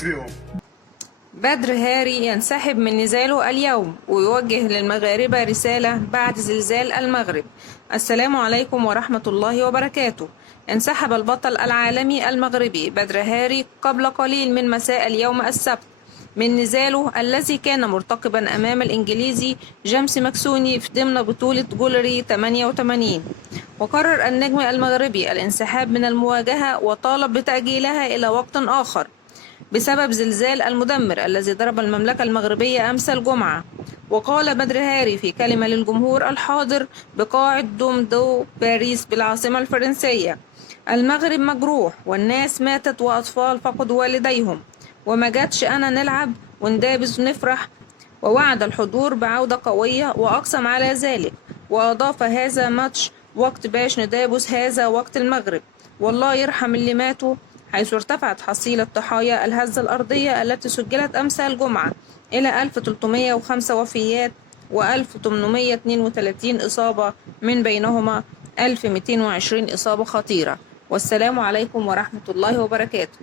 فيهم. بدر هاري ينسحب من نزاله اليوم ويوجه للمغاربة رسالة بعد زلزال المغرب. السلام عليكم ورحمة الله وبركاته. انسحب البطل العالمي المغربي بدر هاري قبل قليل من مساء اليوم السبت من نزاله الذي كان مرتقبا أمام الإنجليزي جيمس ماكسوني في ضمن بطولة جولري 88. وقرر النجم المغربي الانسحاب من المواجهة وطالب بتأجيلها إلى وقت آخر بسبب زلزال المدمر الذي ضرب المملكة المغربية أمس الجمعة. وقال بدر هاري في كلمة للجمهور الحاضر بقاعة دوم دو باريس بالعاصمة الفرنسية: المغرب مجروح والناس ماتت وأطفال فقدوا والديهم، وما جاتش أنا نلعب وندابز ونفرح. ووعد الحضور بعودة قوية وأقسم على ذلك، وأضاف: هذا ماتش وقت باش ندابس، هذا وقت المغرب، والله يرحم اللي ماتوا. حيث ارتفعت حصيلة ضحايا الهزة الأرضية التي سجلت أمس الجمعة إلى 1305 وفيات و1832 إصابة، من بينهما 1220 إصابة خطيرة. والسلام عليكم ورحمة الله وبركاته.